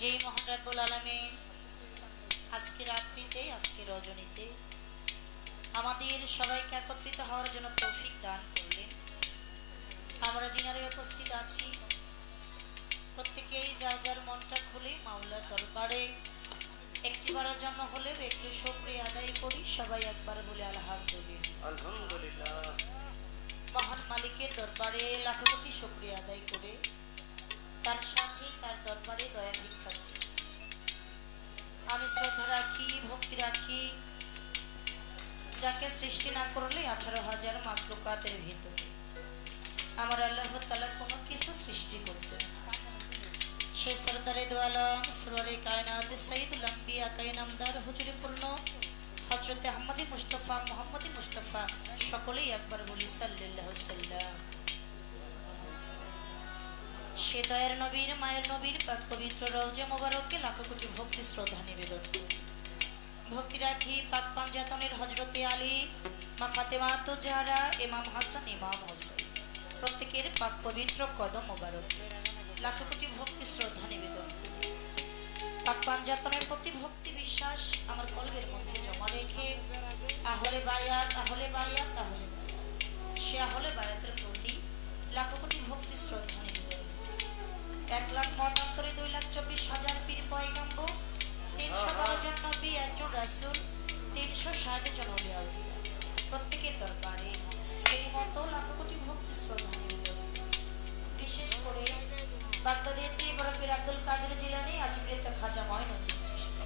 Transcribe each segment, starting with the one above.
যেই মহান রব্বুল আলামিন আজকে রাত্রিতে আজকে রজনীতে আমাদের সবাইকে একত্রিত হওয়ার জন্য তৌফিক দান করলেন। আমরা যিনারে উপস্থিত আছি প্রত্যেকেই যার যার মনটা খুলে মাওলার দরবারে একটিবারের জন্য হলেও একটু শুকরিয়া আদায় করি। সবাই একবার বলে আলহামদুলিল্লাহ। আলহামদুলিল্লাহ। মহান মালিকের দরবারে লাখো কোটি শুকরিয়া আদায় করে তার সাথে তার দরবারে দয়া ভিক্ষা চাই। আমি শ্রদ্ধা রাখি, ভক্তি রাখি যাকে সৃষ্টি না করলে 18,000 মাখলুকাতের ভিতরে আমার আল্লাহ তাআলা কোনো কিছু সৃষ্টি করতেন না। সে সরদারে দো আলম সুররে কায়নাত সাইয়্যিদুল আম্বিয়া কায়নামদার হুজুরে পূর্ণ হযরতে আহমদী মুস্তাফা মুহাম্মদী মুস্তাফা সকলেই একবার বলি সাল্লাল্লাহু আলাইহি সাল্লাম। সে দয়ার নবীর মায়ের নবীর পাক পবিত্র রওজা মোবারকে লাখো কোটি ভক্তি শ্রদ্ধা নিবেদন করি। ভক্তি রাখি পাক পাঞ্জাতনের হযরতে আলী, মা ফাতেমা তো জাহরা, ইমাম হাসান, ইমাম হোসেন প্রত্যেকের পাক পবিত্র কদম মোবারক লাখো কোটি ভক্তি শ্রদ্ধা নিবেদন করি। পাক পাঞ্জাতনের প্রতি ভক্তি বিশ্বাস আমার কলবের মধ্যে জমা রেখে আহলে বায়াত আহলে বায়াত আহলে বায়াত সে আহলে বায়াতের প্রতি লাখো কোটি ভক্তি শ্রদ্ধা নিবেদন। 1,00,000 মন অন্তরে 2,24,000 পীর পয়গম্বর, 312 জন নবী, একজন রাসূল, 360 জন আউলিয়া প্রত্যেকের দরবারে সেই মতো লাখো কোটি ভক্তি শ্রদ্ধা নিবেদন। বিশেষ করে বাগদাদেতে বড় পীর আব্দুল কাদের জিলানী, আজমিরেতে খাজা মঈনুদ্দিন চিশতি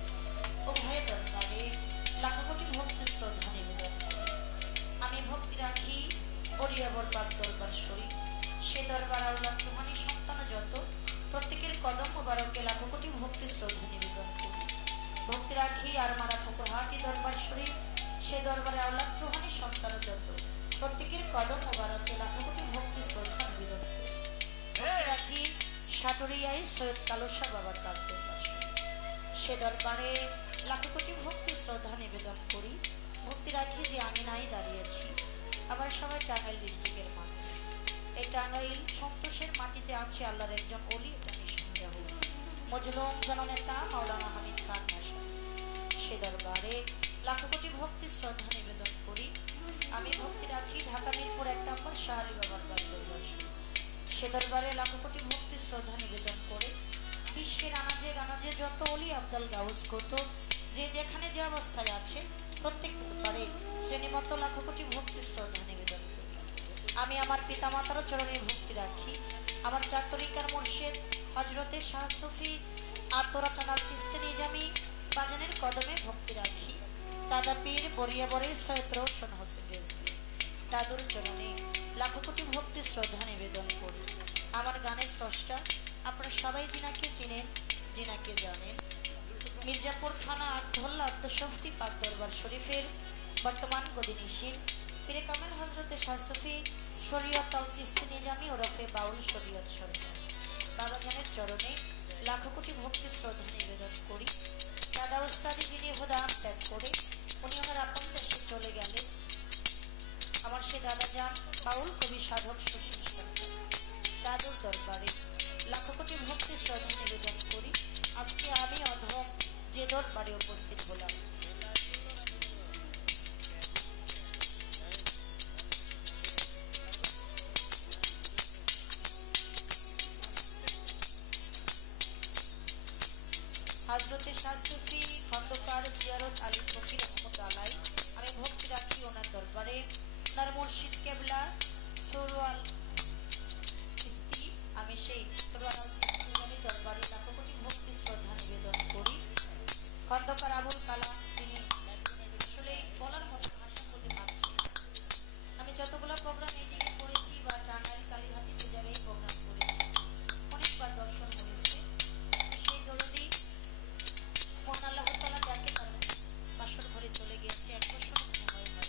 উভয়ের দরবারে লাখো কোটি ভক্তি শ্রদ্ধা নিবেদন। আমি ভক্তি রাখি ওরিয়াবর পাক দরবার শরীফ, সে দরবার আল্লাহ রুহানি সন্তান যত প্রত্যেকের কদম মোবারকে লাখো কোটি ভক্তি শ্রদ্ধা নিবেদন করি। ভক্তি রাখি আর মারা ফকরহাটি দরবার শরীফ, সে দরবারে আল্লাহ রুহানি সন্তান যত প্রত্যেকের কদম মোবারকে লাখো কোটি ভক্তি শ্রদ্ধা নিবেদন করি। ভক্তি রাখি সাটুরিয়ায় সৈয়দ কালুসা বাবার পাক দরবার শরীফ, সে দরবারে লাখো কোটি ভক্তি শ্রদ্ধা নিবেদন করি। ভক্তি রাখি যে আমি নাই দাঁড়িয়েছি আবার সবাই টাঙ্গাইল ডিস্ট্রিক্টের মানুষ। এই টাঙ্গাইল সন্তোষের মাটিতে আছে আল্লাহর একজন অলি, এটা নিঃসন্দেহ মজলুম জননেতা মাওলানা হামিদ খান মাশা, সে দরবারে লাখো কোটি ভক্তি শ্রদ্ধা নিবেদন করি। আমি ভক্তি রাখি ঢাকা মিরপুর 1 নম্বর শাহ আলী বাবার পাক দরবার শরীফ, সে দরবারে লাখো কোটি ভক্তি শ্রদ্ধা নিবেদন করে বিশ্বের আনাজে গানাজে যত অলি আব্দাল গাউস কত যে যেখানে যে অবস্থায় আছে প্রত্যেক দরবারে শ্রেণীমতো লাখো কোটি ভক্তি শ্রদ্ধা নিবেদন করি। আমি আমার পিতামাতার চরণে ভক্তি রাখি। আমার 4 তরিকার মুর্শিদ হযরতে শাহ সুফি আতরা চানাল চিশতি নিজামী বাজানের কদমে ভক্তি রাখি। দাদা পীর বরিয়াবরের সৈয়দ রওশন হোসেন রেজভী দাদুর চরণে লাখো কোটি ভক্তি শ্রদ্ধা নিবেদন করি। আমার গানের স্রষ্টা আপনারা সবাই যিনাকে চিনেন, যিনাকে জানেন, মির্জাপুর থানা আধল্লা আব্দুশফতি পাক দরবার শরীফের বর্তমান গদিনিশীন পীরে কামেল হযরতে শাহ সুফি শরীয়ত আল চিশতি নিজামী ওরফে বাউল শরীয়ত সরকার বাবাজানের চরণে লাখো কোটি ভক্তি শ্রদ্ধা নিবেদন করি। দাদা উস্তাদি যিনি হুদাম ত্যাগ করে উনি আমার আপন দেশে চলে গেলেন, আমার সে দাদা যান বাউল কবি সাধক সুশীল সরকার দাদুর দরবারে লাখো কোটি ভক্তি শ্রদ্ধা নিবেদন করি। আজকে আমি অধম যে দরবারে উপস্থিত হলাম, হযরতে শাহ সুফি খন্দকার জিয়ারত আলী ফকির রহমতুল্লাহ আলাইহি, আমি ভক্তি রাখি ওনার দরবারে। ওনার মুর্শিদ কেবলা সুরওয়াল চিশতি, আমি সেই সুরওয়াল চিশতি দরবারে লাখো কোটি ভক্তি শ্রদ্ধা নিবেদন করি। খন্দকার আবুল কালাম, তিনি আসলে বলার মতো ভাষা খুঁজে পাচ্ছি। আমি যতগুলো প্রোগ্রাম এইদিকে করেছি বা টাঙ্গাইল কালীহাতি যে জায়গায় প্রোগ্রাম করেছি অনেকবার দর্শন হয়েছে। সেই দরদি মহান আল্লাহ তাআলা যাকে তার বাসর ঘরে চলে গিয়েছে 1 বছর হয় না।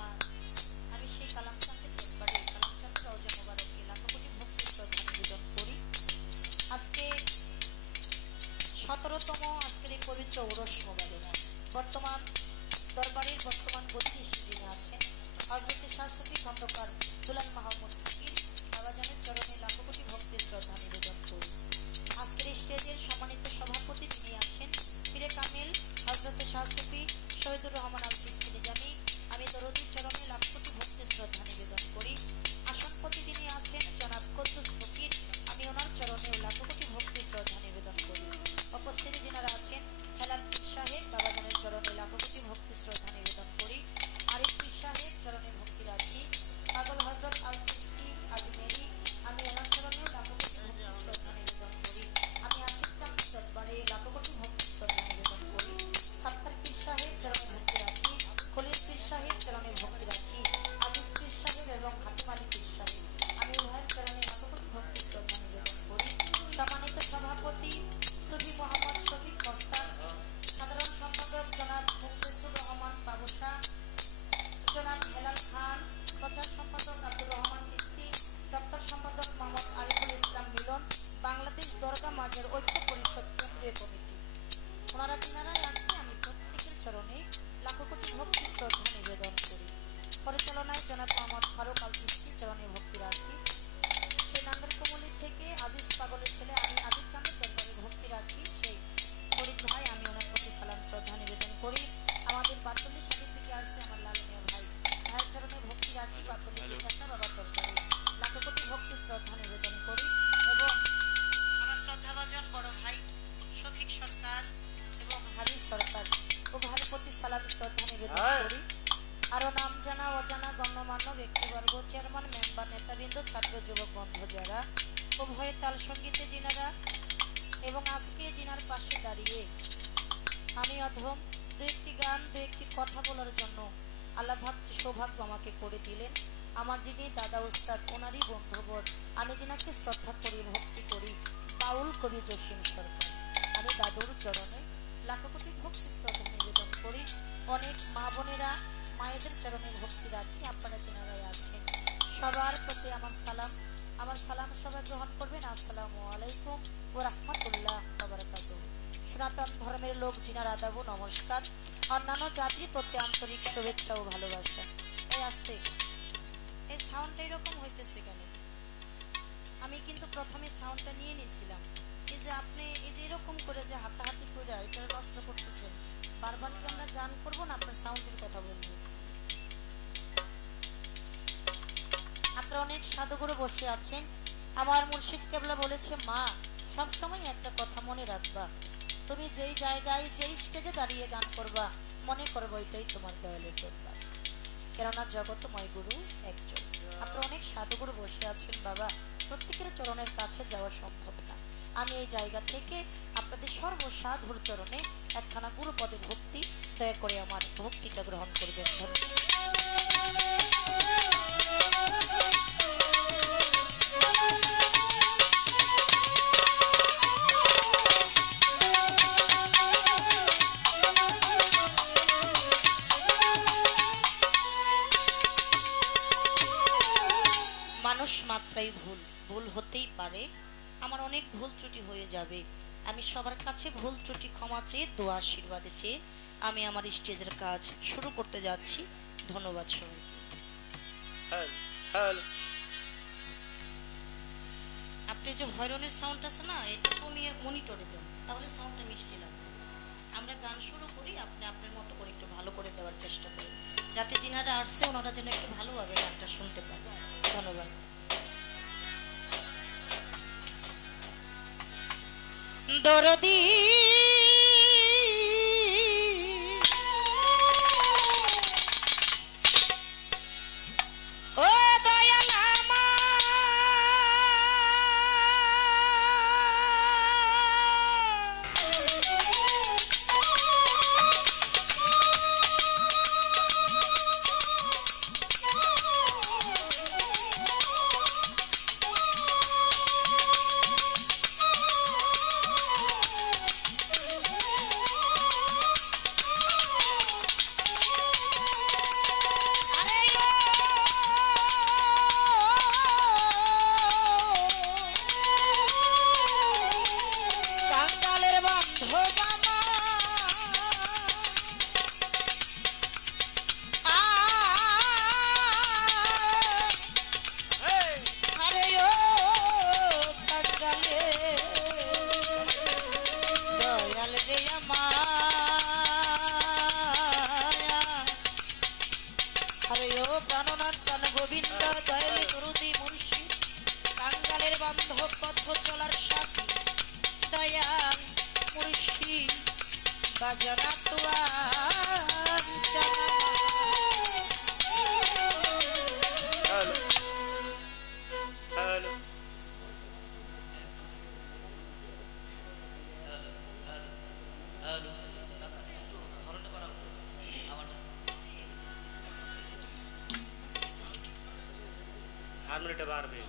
আর আমি সেই কালামচাঁদের দরবারে কালামচাঁদ রওজা মোবারকে লাখো কোটি ভক্তি শ্রদ্ধা নিবেদন করি। আজকে 17তম আজকের এই পবিত্র উরস মোবারক বর্তমান দরবারের বর্তমান গদিনিশীন যিনি আছেন হযরতে শাহ সুফি খন্দকার দুলাল মাহমুদ ফকির বাবাজানের চরণে লাখো কোটি ভক্তি শ্রদ্ধা নিবেদন করি। তাল সঙ্গীতে যিনারা এবং আজকে যিনার পাশে দাঁড়িয়ে আমি অধম দু একটি গান দু একটি কথা বলার জন্য আল্লাহ ভাবছি সৌভাগ্য আমাকে করে দিলেন। আমার যিনি দাদা উস্তাদ ওনারই বন্ধুবর, আমি যিনাকে শ্রদ্ধা করি ভক্তি করি, বাউল কবি জসিম সরকার। আমি দাদুর চরণে লাখো কোটি ভক্তি শ্রদ্ধা নিবেদন করি। অনেক মা বোনেরা মায়েদের চরণে ভক্তি রাখি। আপনারা যেনারাই আছেন সবার প্রতি আমার সালাম সবাই গ্রহণ করবেন। আসসালামু আলাইকুম ওয়া রাহমাতুল্লাহ ওয়া বারাকাতুহু। সনাতন ধর্মের লোক যিনারা আদাব নমস্কার, অন্যান্য জাতির প্রতি আন্তরিক শুভেচ্ছা ও ভালোবাসা। এই আসতে এই সাউন্ডটা এরকম হইতেছে কেন? আমি কিন্তু প্রথমে সাউন্ডটা নিয়ে নিয়েছিলাম। এই যে আপনি এই যে এরকম করে যে হাতাহাতি করে এটা নষ্ট করতেছেন, বারবার কি আমরা গান করবো না আপনার সাউন্ডের কথা বলবো? আপনারা অনেক সাধুগুরু বসে আছেন। আমার মুর্শিদ কেবলা বলেছে, মা সবসময় একটা কথা মনে রাখবা, তুমি যেই জায়গায় যেই স্টেজে দাঁড়িয়ে গান করবা মনে করবো এটাই তোমার দয়ালের দরবার, কেননা জগতময় গুরু একজন। আপনারা অনেক সাধুগুরু বসে আছেন বাবা, প্রত্যেকের চরণের কাছে যাওয়া সম্ভব না। আমি এই জায়গা থেকে আপনাদের সর্বসাধুর চরণে একখানা গুরুপদে ভক্তি, দয়া করে আমার ভক্তিটা গ্রহণ করবেন। মানুষ মাত্রাই ভুল, ভুল হতেই পারে, আমার অনেক ভুল ত্রুটি হয়ে যাবে। আমি সবার কাছে ভুল ত্রুটি ক্ষমা চেয়ে দোয়া আশীর্বাদে চেয়ে আমি আমার স্টেজের কাজ শুরু করতে যাচ্ছি। ধন্যবাদ সবাইকে। আপনি যে হয়রনের সাউন্ড আছে না, এটা কমিয়ে মনিটরে দেন, তাহলে সাউন্ডটা মিষ্টি লাগবে। আমরা গান শুরু করি, আপনি আপনার মতো করে একটু ভালো করে দেওয়ার চেষ্টা করেন, যাতে যিনারা আসছে ওনারা যেন একটু ভালোভাবে গানটা শুনতে পারে। ধন্যবাদ। দরদি ও দয়াল হারমোনিয়ামটা বাড়বে।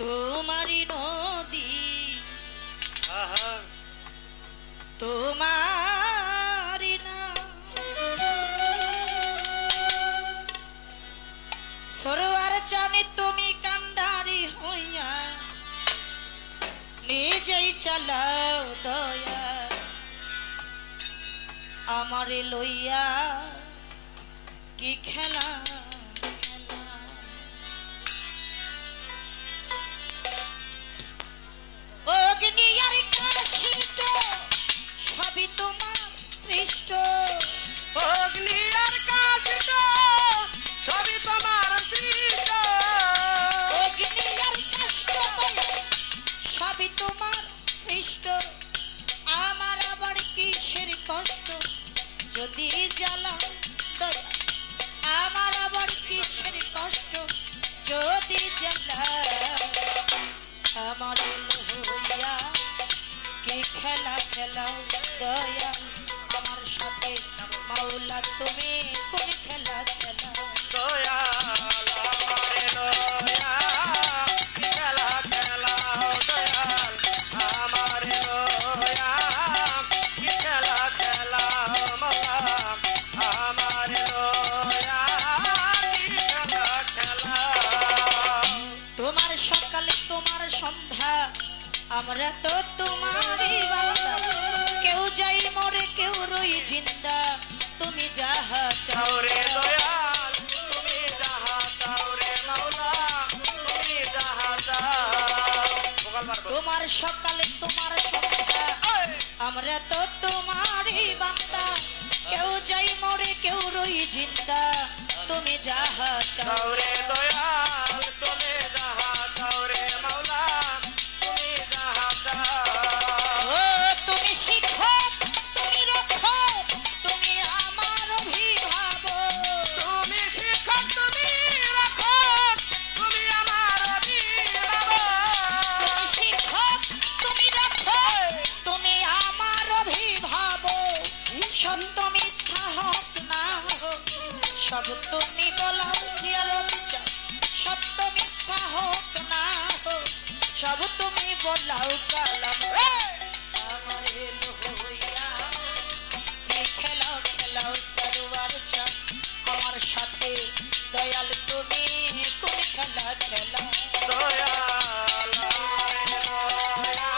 তোমারি নদী তোমারি না সরোয়ার জানি তুমি কান্ডারি হইয়া নিজেই চালাও দয়া আমারে লইয়া কি খেলা সবই তোমার সৃষ্ট অগ্নি আর কাশিত সবই তোমার সৃষ্ট অগ্নি আর কষ্ট সবই আমি তোমার সৃষ্ট আমার আবার কিসের কষ্ট যদি জ্বালা দয়া আমার আবার কিসের কষ্ট যদি জ্বালা আমার হইয়া কি খেলা খেলাও দয়া আমার সাথে মাওলা তুমি কোন খেলা খেলা দয়া আমারে লয়া কি খেলা খেলাও দয়াল আমারে লয়া কি খেলা খেলাও মাওলা আমারে লয়া কি খেলা খেলাও তোমার সকাল তোমার সন্ধ্যা আমরা তো তোমারই বান্দা কেউ যাই মরে কেউ রই জিন্দা তুমি যাহা চাও চাওরে দয়াল তুমি যাহা চাওরে মাওলা তুমি যাহা চাও ভোকাল পারবো তোমার সকাল তোমার সন্ধ্যা আমরা তো তোমারই বান্দা কেউ যাই মরে কেউ রই জিন্দা তুমি যাহা চাও চাওরে দয়াল তুমি যাহা চাওরে মাওলা তুমি যাহা চাও ও তুমি শিক্ষক তুমি রক্ষক তুমি আমার অভিভাবক তুমি শিক্ষক তুমি রক্ষক তুমি আমার অভিভাবক তুমি শিক্ষক তুমি রক্ষক তুমি আমার অভিভাবক সত্য মিথ্যা হোক না হোক সব তুমি বলাও চিরঞ্জা সত্য মিথ্যা হোক না হোক সব তুমি বলাও কালাম আমার এলো হইয়া কি খেলাও খেলাও সরোয়ার চান আমার সাথে দয়াল তুমি কোন খেলা খেলা দয়াল আমারে লয়া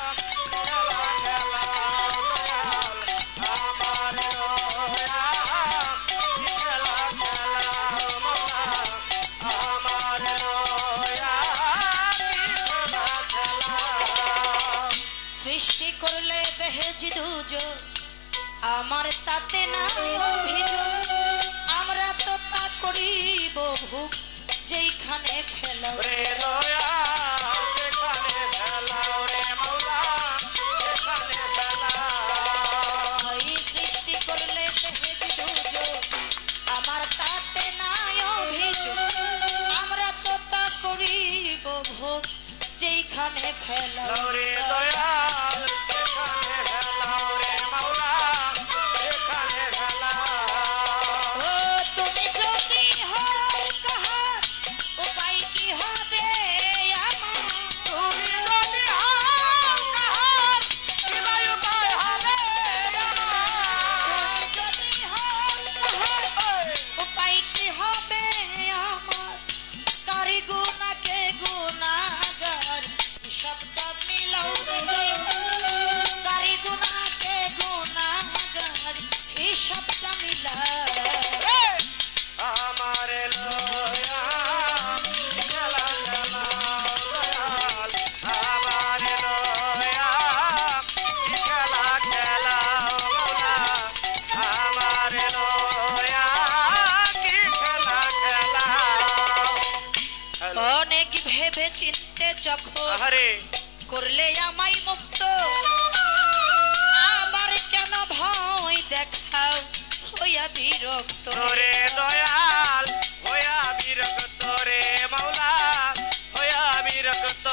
খেলা খেলাও দয়াল আমারে লয়া কি খেলা খেলাও মাওলা আমারে লয়া কি খেলা খেলাও সৃষ্টি করলে বেহেজ দুজন আমার তাতে নাই অভিযোগ আমরা তো তা করিব ভোগ যেইখানে ফেলাও রে দয়াল যেখানে ফেলাও রে মাওলা যেখানে ফেলাও এই সৃষ্টি করলে বেহেজ দুজন আমার তাতে নাই অভিযোগ আমরা তো তা করিব ভোগ যেইখানে ফেলাও লাউরে দয়াল যেখানে ফেলাও রে মাওলা যেখানে ফেলাও ও তুমি যদি হও কাহার উপায় কি হবে আমার তুমি যদি হও কাহার কিবাই উপায় হবে আমার যদি হও কাহার উপায় কি হবে আমার কারি গুনাকে গুনাগার সবটা মিলাও হৃদয় কারি গুনাকে গুনাগার এই সবটা মিলা আমারে লয়া খেলা খেলাও দয়াল আমারে লয়া খেলা খেলাও মাওলা আমারে লয়া কি খেলা খেলাও অনেক ভেবে চিনতে যখন আরে করলে আমায় মুক্ত আবার কেন ভয় দেখাও হইয়া বিরক্ত তোরে দয়াল হইয়া বিরক্ত রে মাওলা হইয়া বিরক্ত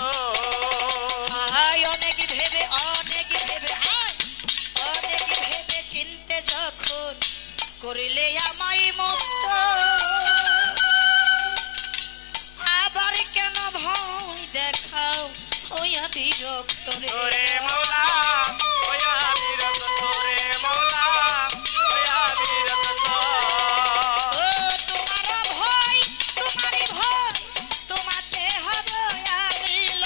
হায় অনেক ভেবে হায় অনেক ভেবে চিনতে যখন করলে আমায় মুক্ত আবার কেন ভয় দেখাও হইয়া বিরক্ত রে তোরে মাওলা হইয়া বিরক্ত রে মাওলা হইয়া বিরক্ত ও তোমার ভয় তোমারই ভয় তোমাতে হবে আবিল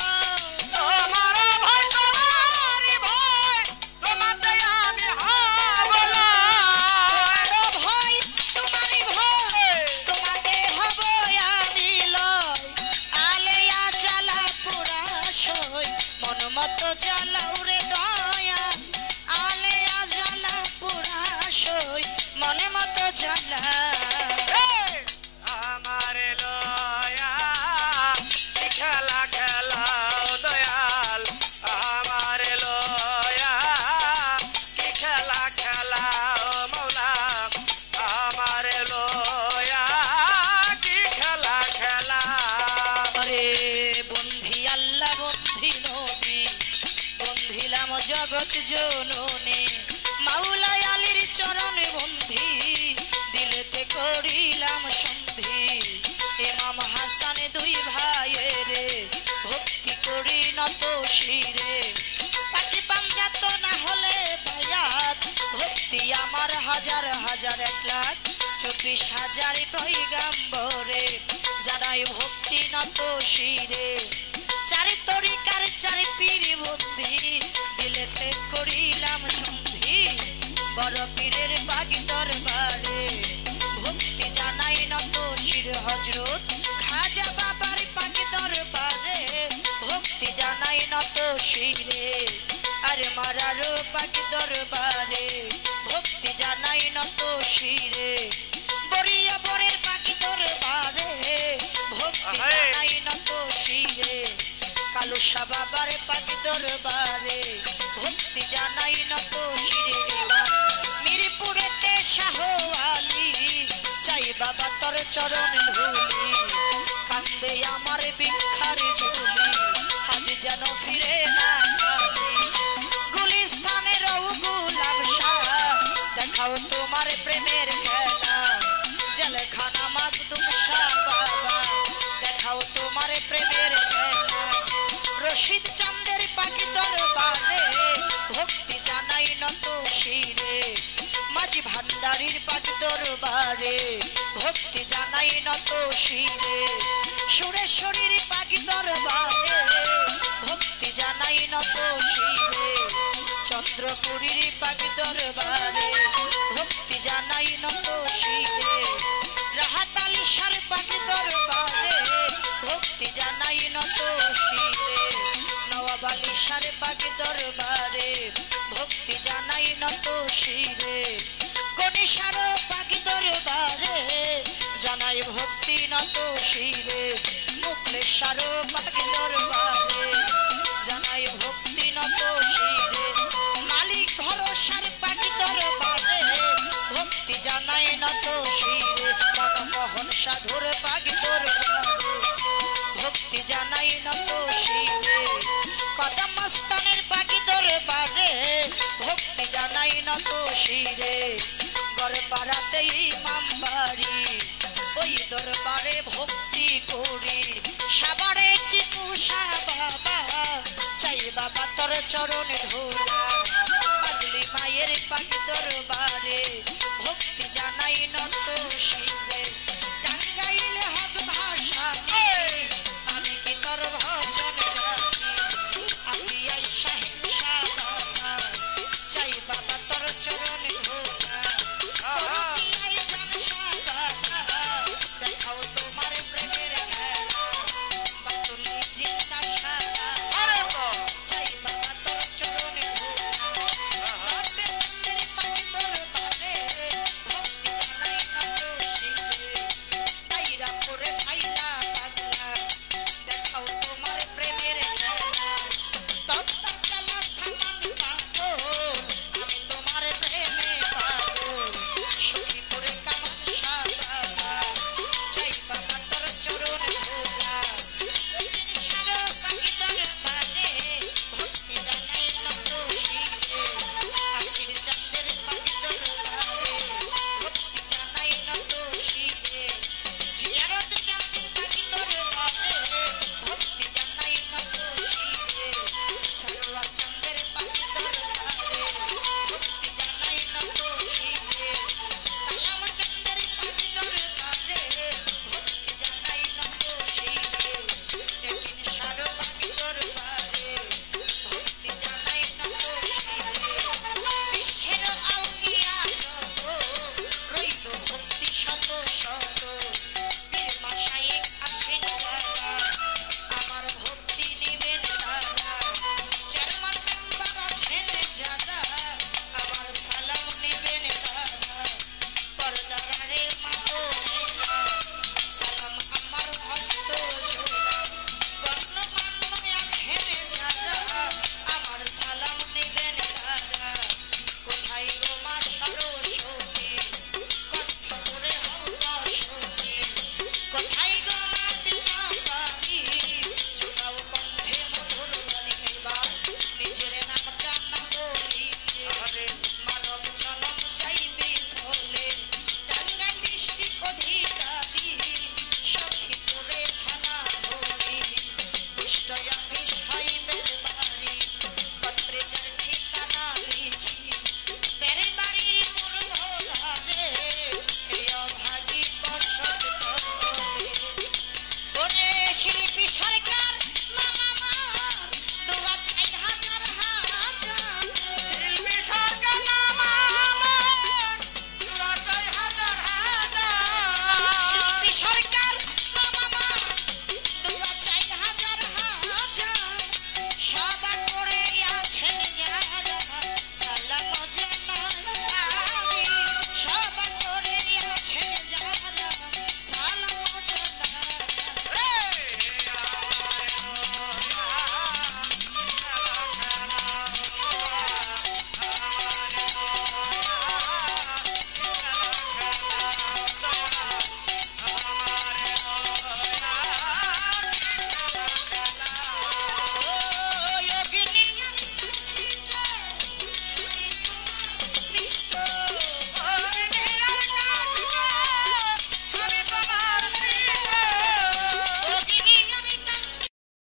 তোমার ভয় তোমারই ভয় তোমাতে আমি হবলা তোমার ভয় তোমারই ভয় তোমাতে হবে আবিল আলেয়া জ্বালা পোড়া সই মন মতো জ্বালাও রে দা জগৎ জননী মাওলা আলীর চরণ বন্ধি দিলেতে করিলাম সন্ধি ইমাম হাসান দুই ভাইয়েরে ভক্তি করি নত শিরে পাখি পাঞ্জাত না হলে বায়াত ভক্তি আমার হাজার হাজার 1,24,000 পয়গাম্বরে জানাই ভক্তি নত শিরে চারি তরিকার চারি পীর বন্ধি দিলেতে করিলাম সন্ধি বড় পীরের বাগি দরবারে ভক্তি জানাই নত শির হযরত খাজা বাবার বাগি দরবারে ভক্তি জানাই নত শিরে আরে মারারো বাগি দরবারে ভক্তি জানাই নত শিরে বরিয়া বরের বাগি দরবারে ভক্তি জানাই নত শিরে কালো বাবার পাখি দরবারে ভক্তি জানাই নত শিরে মিরপুরেতে শাহ আলী চাই বাবা তোর চরণ ধুলি কান্দে আমার বিখার ঝুলি হাত যেন ফিরে না খালি গুলিস্তানের গুলাব শাহ দেখাও তোমার প্রেমের খেলা জেলখানা মাকদুম শাহ বাবা দেখাও তোমার প্রেমের খেলা রশিদ চাঁদের পাখি দরবারে ভক্তি জানাই নত শিরে মাঝি ভান্ডারীর পাখি দরবারে ভক্তি জানাই নত শিরে সুরেশ্বরীর পাখি দরবারে ভক্তি জানাই নত শিরে চন্দ্রপুরীর পাখি দরবারে ভক্তি জানাই নত শিরে রাহাত আলী শাহর পাখি দরবারে ভক্তি জানাই নত শিরে নওয়াব আলী শাহর পাখি দরবারে ভক্তি জানাই নত শিরে গণেশার পাখি দরবারে জানাই ভক্তি নত শিরে মুকলেশ্বর পাখি দরবারে জানাই ভক্তি নত শিরে মালিক ভরসার পাখি দরবারে ভক্তি জানাই নত শিরে মনমোহন সাধুর পাখি দরবারে ভক্তি জানাই নত শিরে কদম মস্তানের পাখি দরবারে ভক্তি জানাই নত শিরে গড়পাড়াতে ইমাম বাড়ি ওই দরবারে ভক্তি করি সাবারে টিপু শাহ বাবা চাই বাবা তোর চরণে ধরা পাগলি মায়ের পাখি দরবার